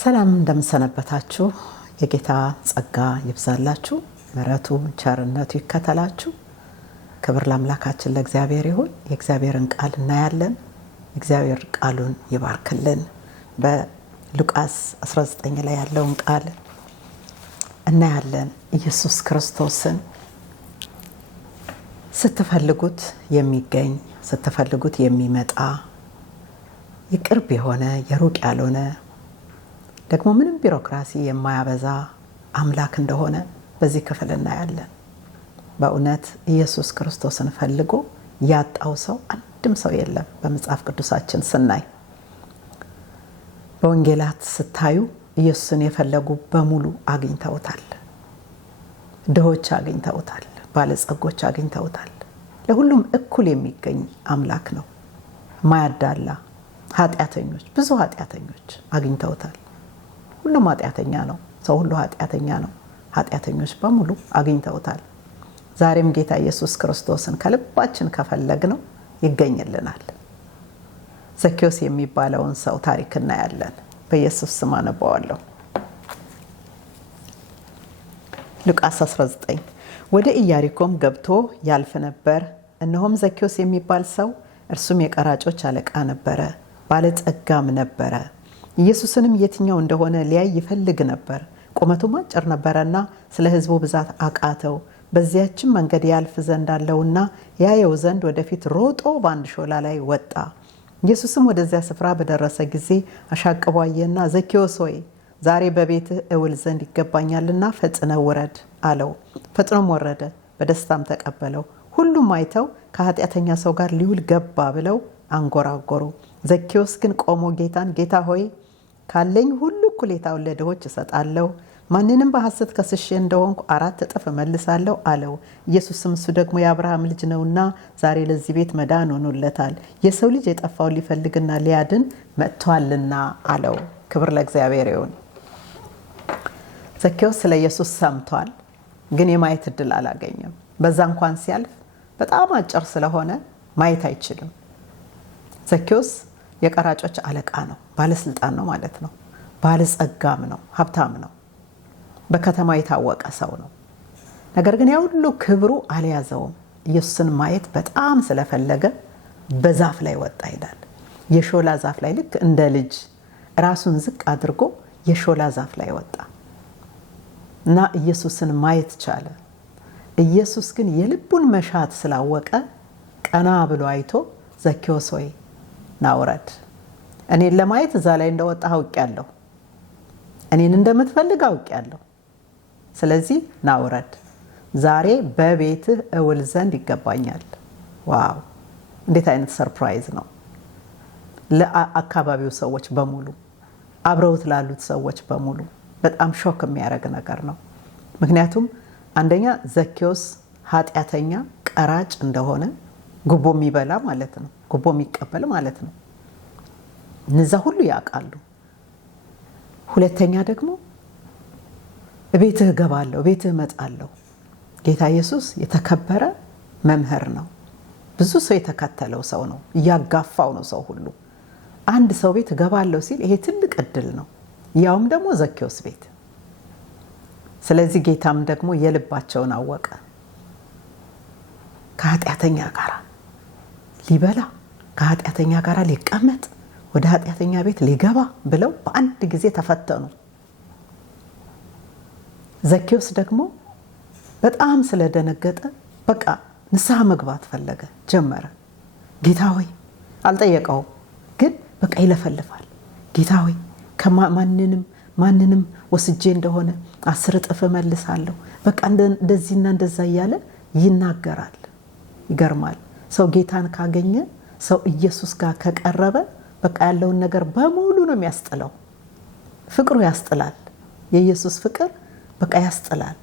ሰላም እንደምሰነበታችሁ የጌታ ጸጋ ይብዛላችሁ ምሕረቱ ቸርነቱ ይከተላችሁ ክብር ለአምላካችን ለእግዚአብሔር ይሁን የእግዚአብሔርን ቃል እናያለን እግዚአብሔር ቃሉን ይባርክልን በሉቃስ 19 ላይ ያለውን ቃል እናያለን ኢየሱስ ክርስቶስን ስትፈልጉት የሚገኝ ስትፈልጉት የሚመጣ ይቅርብ የሆነ የሩቅ ያልሆነ ደግሞ ምንም ቢሮክራሲ የማያበዛ አምላክ እንደሆነ በዚህ ክፍል እናያለን በእውነት ኢየሱስ ክርስቶስን ፈልጎ ያጣው ሰው አንድም ሰው የለም በመጽሐፍ ቅዱሳችን ስናይ በወንጌላት ስታዩ ኢየሱስን የፈለጉ በሙሉ አግኝተውታል ድሆች አግኝተውታል ባለጸጎች አግኝተውታል ለሁሉም እኩል የሚገኝ አምላክ ነው ማያዳላ ኃጢአተኞች ብዙ ኃጢአተኞች አግኝተውታል ሁሉም ኃጢአተኛ ነው ሰው ሁሉ ኃጢአተኛ ነው ኃጢአተኞች በሙሉ አግኝተውታል ዛሬም ጌታ ኢየሱስ ክርስቶስን ከልባችን ከፈለግነው ይገኝልናል ዘኬዎስ የሚባለውን ሰው ታሪክ እናያለን በኢየሱስ ስም አነባዋለሁ ሉቃስ 19 ወደ ኢያሪኮም ገብቶ ያልፍ ነበር እነሆም ዘኬዎስ የሚባል ሰው እርሱም የቀራጮች አለቃ ነበረ ባለጸጋም ነበረ ኢየሱስንም የትኛው እንደሆነ ሊያይ ይፈልግ ነበር ቁመቱም አጭር ነበርና ስለ ሕዝቡ ብዛት አቃተው በዚያችም መንገድ ያልፍ ዘንድ አለውና ያየው ዘንድ ወደፊት ሮጦ በአንድ ሾላ ላይ ወጣ ኢየሱስም ወደዚያ ስፍራ በደረሰ ጊዜ አሻቅቦ አየና ዘኬዎስ ሆይ ዛሬ በቤትህ እውል ዘንድ ይገባኛልና ፈጥነህ ውረድ አለው ፈጥኖም ወረደ በደስታም ተቀበለው ሁሉም አይተው ከኃጢአተኛ ሰው ጋር ሊውል ገባ ብለው አንጎራጎሩ ዘኬዎስ ግን ቆሞ ጌታን ጌታ ሆይ ካለኝ ሁሉ እኩሌታውን ለድሆች እሰጣለሁ ማንንም በሐሰት ከስሼ እንደሆንኩ 4 እጥፍ እመልሳለሁ አለው ኢየሱስም እሱ ደግሞ የአብርሃም ልጅ ነውና ዛሬ ለዚህ ቤት መዳን ሆኖለታል የሰው ልጅ የጠፋውን ሊፈልግና ሊያድን መጥቷልና አለው ክብር ለእግዚአብሔር ይሁን ዘኬዎስ ስለ ኢየሱስ ሰምቷል ግን የማየት እድል አላገኘም በዛ እንኳን ሲያልፍ በጣም አጭር ስለሆነ ማየት አይችልም ዘኬዎስ የቀራጮች አለቃ ነው ባለስልጣን ነው ማለት ነው ባለጸጋም ነው ሀብታም ነው በከተማው የታወቀ ሰው ነው ነገር ግን ያ ሁሉ ክብሩ አልያዘውም ኢየሱስን ማየት በጣም ስለፈለገ በዛፍ ላይ ወጣ ይላል የሾላ ዛፍ ላይ ልክ እንደ ልጅ ራሱን ዝቅ አድርጎ የሾላ ዛፍ ላይ ወጣ እና ኢየሱስን ማየት ቻለ ኢየሱስ ግን የልቡን መሻት ስላወቀ ቀና ብሎ አይቶ ዘኬዎስ ሆይ ናውረድ እኔን ለማየት እዛ ላይ እንደወጣ አውቄያለሁ እኔን እንደምትፈልግ አውቄያለሁ ስለዚህ ናውረድ ዛሬ በቤትህ እውል ዘንድ ይገባኛል ዋው እንዴት አይነት ሰርፕራይዝ ነው ለአካባቢው ሰዎች በሙሉ አብረውት ላሉት ሰዎች በሙሉ በጣም ሾክ የሚያደርግ ነገር ነው ምክንያቱም አንደኛ ዘኬዎስ ኃጢአተኛ ቀራጭ እንደሆነ ጉቦ የሚበላ ማለት ነው ጉቦ የሚቀበል ማለት ነው እነዛ ሁሉ ያውቃሉ ሁለተኛ ደግሞ ቤትህ ገባለሁ ቤትህ መጣለሁ ጌታ ኢየሱስ የተከበረ መምህር ነው ብዙ ሰው የተከተለው ሰው ነው ያጋፋው ነው ሰው ሁሉ አንድ ሰው ቤት ገባለሁ ሲል ይሄ ትልቅ እድል ነው ያውም ደግሞ ዘኬዎስ ቤት ስለዚህ ጌታም ደግሞ የልባቸውን አወቀ ከኃጢአተኛ ጋር ሊበላ ከኃጢአተኛ ጋር ሊቀመጥ ወደ ኃጢአተኛ ቤት ሊገባ ብለው በአንድ ጊዜ ተፈተኑ ዘኬዎስ ደግሞ በጣም ስለደነገጠ በቃ ንስሐ መግባት ፈለገ ጀመረ ጌታ ሆይ አልጠየቀውም ግን በቃ ይለፈልፋል ጌታ ሆይ ማንንም ወስጄ እንደሆነ 10 እጥፍ እመልሳለሁ በቃ እንደዚህና እንደዛ እያለ ይናገራል ይገርማል ሰው ጌታን ካገኘ ሰው ኢየሱስ ጋር ከቀረበ በቃ ያለውን ነገር በሙሉ ነው የሚያስጥለው ፍቅሩ ያስጥላል የኢየሱስ ፍቅር በቃ ያስጥላል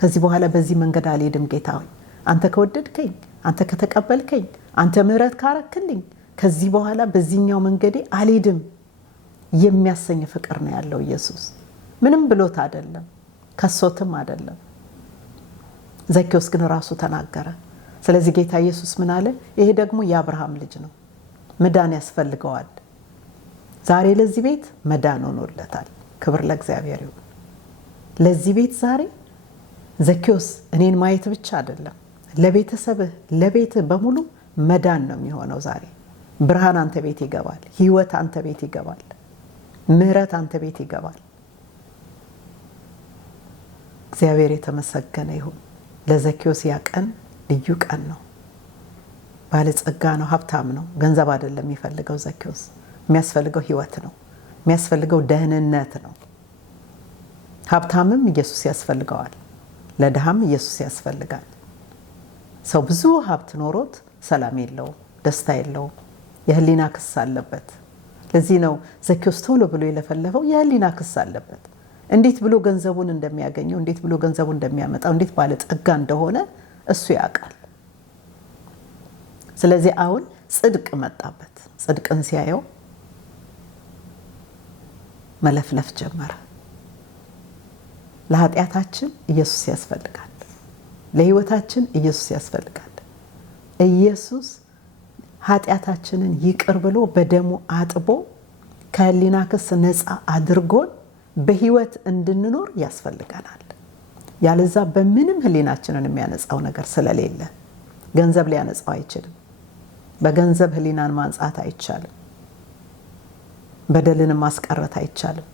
ከዚህ በኋላ በዚህ መንገድ አልሄድም ጌታ ሆይ አንተ ከወደድከኝ አንተ ከተቀበልከኝ አንተ ምህረት ካረክልኝ ከዚህ በኋላ በዚህኛው መንገዴ አልሄድም የሚያሰኝ ፍቅር ነው ያለው ኢየሱስ ምንም ብሎት አይደለም ከሶትም አይደለም ዘኬዎስ ግን ራሱ ተናገረ ስለዚህ ጌታ ኢየሱስ ምን አለ ይሄ ደግሞ የአብርሃም ልጅ ነው መዳን ያስፈልገዋል ዛሬ ለዚህ ቤት መዳን ሆኖለታል ክብር ለእግዚአብሔር ይሁን። ለዚህ ቤት ዛሬ ዘኬዎስ እኔን ማየት ብቻ አይደለም፣ ለቤተሰብህ ለቤትህ በሙሉ መዳን ነው የሚሆነው። ዛሬ ብርሃን አንተ ቤት ይገባል። ህይወት አንተ ቤት ይገባል። ምህረት አንተ ቤት ይገባል። እግዚአብሔር የተመሰገነ ይሁን። ለዘኬዎስ ያ ቀን ልዩ ቀን ነው። ባለጸጋ ነው፣ ሀብታም ነው። ገንዘብ አይደለም የሚፈልገው ዘኬዎስ። የሚያስፈልገው ህይወት ነው። የሚያስፈልገው ደህንነት ነው። ሀብታምም ኢየሱስ ያስፈልገዋል። ለድሃም ኢየሱስ ያስፈልጋል። ሰው ብዙ ሀብት ኖሮት ሰላም የለውም፣ ደስታ የለውም፣ የህሊና ክስ አለበት። ለዚህ ነው ዘኬዎስ ቶሎ ብሎ የለፈለፈው። የህሊና ክስ አለበት። እንዴት ብሎ ገንዘቡን እንደሚያገኘው፣ እንዴት ብሎ ገንዘቡን እንደሚያመጣው፣ እንዴት ባለጸጋ እንደሆነ እሱ ያውቃል። ስለዚህ አሁን ጽድቅ መጣበት። ጽድቅን ሲያየው መለፍለፍ ጀመረ። ለኃጢአታችን ኢየሱስ ያስፈልጋል። ለህይወታችን ኢየሱስ ያስፈልጋል። ኢየሱስ ኃጢአታችንን ይቅር ብሎ በደሙ አጥቦ ከህሊና ክስ ነፃ አድርጎን በህይወት እንድንኖር ያስፈልገናል። ያለዛ በምንም ህሊናችንን የሚያነጻው ነገር ስለሌለ ገንዘብ ሊያነጻው አይችልም። በገንዘብ ህሊናን ማንጻት አይቻልም። በደልን ማስቀረት አይቻልም።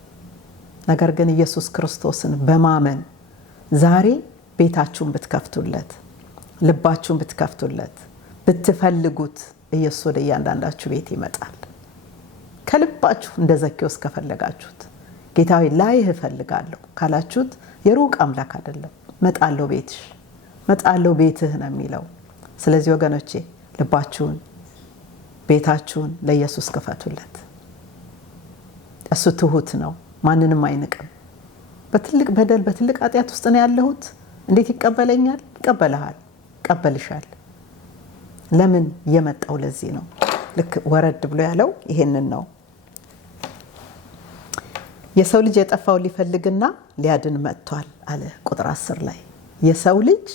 ነገር ግን ኢየሱስ ክርስቶስን በማመን ዛሬ ቤታችሁን ብትከፍቱለት፣ ልባችሁን ብትከፍቱለት፣ ብትፈልጉት ኢየሱስ ወደ እያንዳንዳችሁ ቤት ይመጣል። ከልባችሁ እንደ ዘኬዎስ ከፈለጋችሁት ጌታ ሆይ ላይህ እፈልጋለሁ ካላችሁት የሩቅ አምላክ አይደለም። መጣለው ቤትሽ፣ መጣለው ቤትህ ነው የሚለው። ስለዚህ ወገኖቼ ልባችሁን ቤታችሁን ለኢየሱስ ክፈቱለት። እሱ ትሁት ነው፣ ማንንም አይንቅም። በትልቅ በደል በትልቅ ኃጢአት ውስጥ ነው ያለሁት፣ እንዴት ይቀበለኛል? ይቀበልሃል፣ ይቀበልሻል። ለምን የመጣው ለዚህ ነው። ልክ ወረድ ብሎ ያለው ይሄንን ነው። የሰው ልጅ የጠፋውን ሊፈልግና ሊያድን መጥቷል አለ ቁጥር 10 ላይ። የሰው ልጅ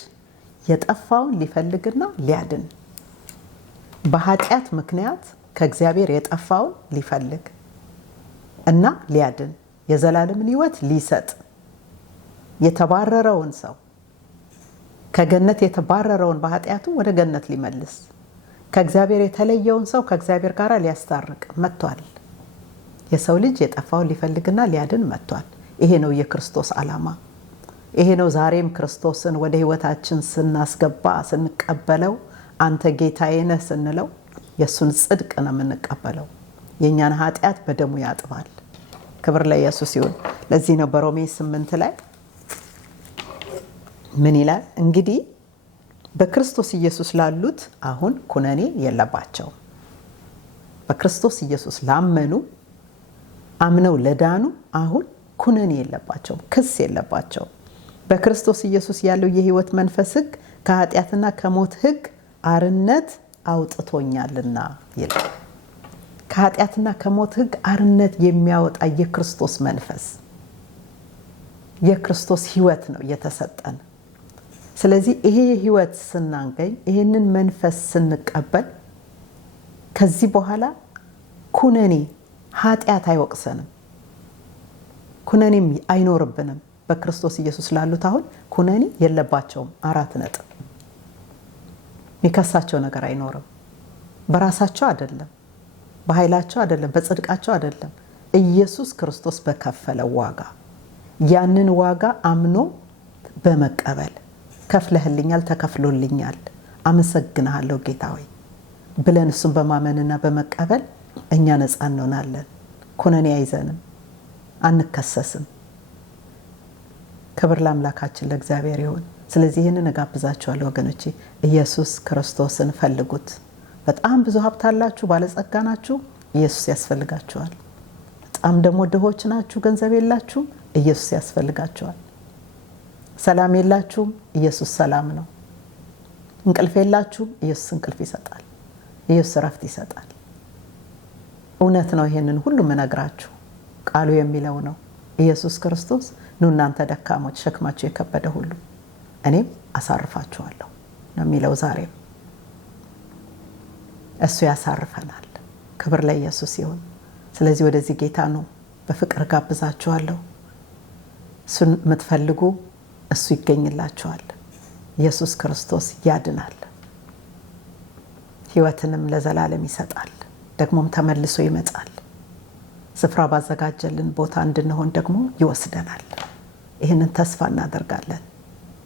የጠፋውን ሊፈልግና ሊያድን፣ በኃጢአት ምክንያት ከእግዚአብሔር የጠፋውን ሊፈልግ እና ሊያድን፣ የዘላለምን ሕይወት ሊሰጥ፣ የተባረረውን ሰው ከገነት የተባረረውን በኃጢአቱ ወደ ገነት ሊመልስ፣ ከእግዚአብሔር የተለየውን ሰው ከእግዚአብሔር ጋር ሊያስታርቅ መጥቷል። የሰው ልጅ የጠፋውን ሊፈልግና ሊያድን መጥቷል። ይሄ ነው የክርስቶስ ዓላማ። ይሄ ነው ዛሬም ክርስቶስን ወደ ህይወታችን ስናስገባ ስንቀበለው፣ አንተ ጌታዬ ነህ ስንለው የሱን ጽድቅ ነው የምንቀበለው። የኛን ኃጢአት በደሙ ያጥባል። ክብር ለኢየሱስ ይሁን። ለዚህ ነው በሮሜ 8 ላይ ምን ይላል? እንግዲህ በክርስቶስ ኢየሱስ ላሉት አሁን ኩነኔ የለባቸውም። በክርስቶስ ኢየሱስ ላመኑ አምነው ለዳኑ አሁን ኩነኔ የለባቸውም፣ ክስ የለባቸውም። በክርስቶስ ኢየሱስ ያለው የህይወት መንፈስ ህግ ከኃጢአትና ከሞት ህግ አርነት አውጥቶኛልና ይላል። ከኃጢአትና ከሞት ህግ አርነት የሚያወጣ የክርስቶስ መንፈስ፣ የክርስቶስ ህይወት ነው የተሰጠን። ስለዚህ ይሄ ህይወት ስናገኝ፣ ይሄንን መንፈስ ስንቀበል ከዚህ በኋላ ኩነኔ ኃጢአት አይወቅሰንም፣ ኩነኔም አይኖርብንም። በክርስቶስ ኢየሱስ ላሉት አሁን ኩነኔ የለባቸውም። 4 ነጥብ። የሚከሳቸው ነገር አይኖርም። በራሳቸው አይደለም፣ በኃይላቸው አይደለም፣ በጽድቃቸው አይደለም። ኢየሱስ ክርስቶስ በከፈለው ዋጋ፣ ያንን ዋጋ አምኖ በመቀበል ከፍለህልኛል፣ ተከፍሎልኛል፣ አመሰግናለሁ ጌታ ሆይ ብለን እሱን በማመንና በመቀበል እኛ ነፃ እንሆናለን። ኩነኔ አይዘንም፣ አንከሰስም። ክብር ለአምላካችን ለእግዚአብሔር ይሁን። ስለዚህ ይህንን እጋብዛችኋለሁ ወገኖቼ፣ ኢየሱስ ክርስቶስን ፈልጉት። በጣም ብዙ ሀብት አላችሁ፣ ባለጸጋ ናችሁ፣ ኢየሱስ ያስፈልጋችኋል። በጣም ደግሞ ድሆች ናችሁ፣ ገንዘብ የላችሁም፣ ኢየሱስ ያስፈልጋችኋል። ሰላም የላችሁም፣ ኢየሱስ ሰላም ነው። እንቅልፍ የላችሁም፣ ኢየሱስ እንቅልፍ ይሰጣል። ኢየሱስ ረፍት ይሰጣል። እውነት ነው። ይሄንን ሁሉ መነግራችሁ ቃሉ የሚለው ነው። ኢየሱስ ክርስቶስ ኑ እናንተ ደካሞች ሸክማችሁ የከበደ ሁሉ እኔም አሳርፋችኋለሁ ነው የሚለው። ዛሬም እሱ ያሳርፈናል። ክብር ለኢየሱስ ይሁን። ስለዚህ ወደዚህ ጌታ ነው በፍቅር ጋብዛችኋለሁ። እሱን የምትፈልጉ እሱ ይገኝላችኋል። ኢየሱስ ክርስቶስ ያድናል፣ ሕይወትንም ለዘላለም ይሰጣል፣ ደግሞም ተመልሶ ይመጣል። ስፍራ ባዘጋጀልን ቦታ እንድንሆን ደግሞ ይወስደናል። ይህንን ተስፋ እናደርጋለን።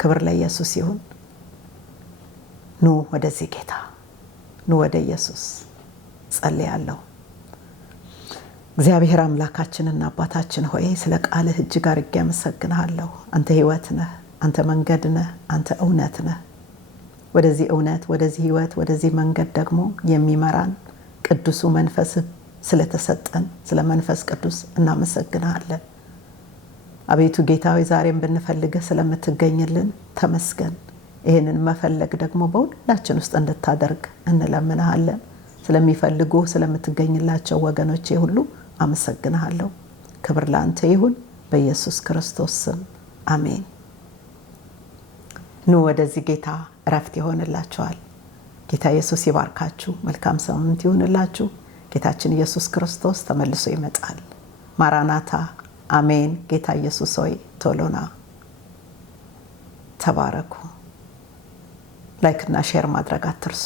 ክብር ለኢየሱስ ይሁን። ኑ ወደዚህ ጌታ፣ ኑ ወደ ኢየሱስ። ጸልያለሁ። እግዚአብሔር አምላካችንና አባታችን ሆይ ስለ ቃልህ እጅግ አድርጌ አመሰግንሃለሁ። አንተ ሕይወት ነህ፣ አንተ መንገድ ነህ፣ አንተ እውነት ነህ። ወደዚህ እውነት፣ ወደዚህ ሕይወት፣ ወደዚህ መንገድ ደግሞ የሚመራን ቅዱሱ መንፈስህ ስለተሰጠን ስለ መንፈስ ቅዱስ እናመሰግንሃለን። አቤቱ ጌታ ሆይ ዛሬም ብንፈልግህ ስለምትገኝልን ተመስገን። ይህንን መፈለግ ደግሞ በሁላችን ውስጥ እንድታደርግ እንለምንሃለን። ስለሚፈልጉ ስለምትገኝላቸው ወገኖቼ ሁሉ አመሰግንሃለሁ። ክብር ለአንተ ይሁን፣ በኢየሱስ ክርስቶስ ስም አሜን። ኑ ወደዚህ ጌታ፣ እረፍት ይሆንላችኋል። ጌታ ኢየሱስ ይባርካችሁ። መልካም ሳምንት ይሁንላችሁ። ጌታችን ኢየሱስ ክርስቶስ ተመልሶ ይመጣል። ማራናታ፣ አሜን። ጌታ ኢየሱስ ሆይ ቶሎና። ተባረኩ። ላይክ እና ሼር ማድረግ አትርሱ።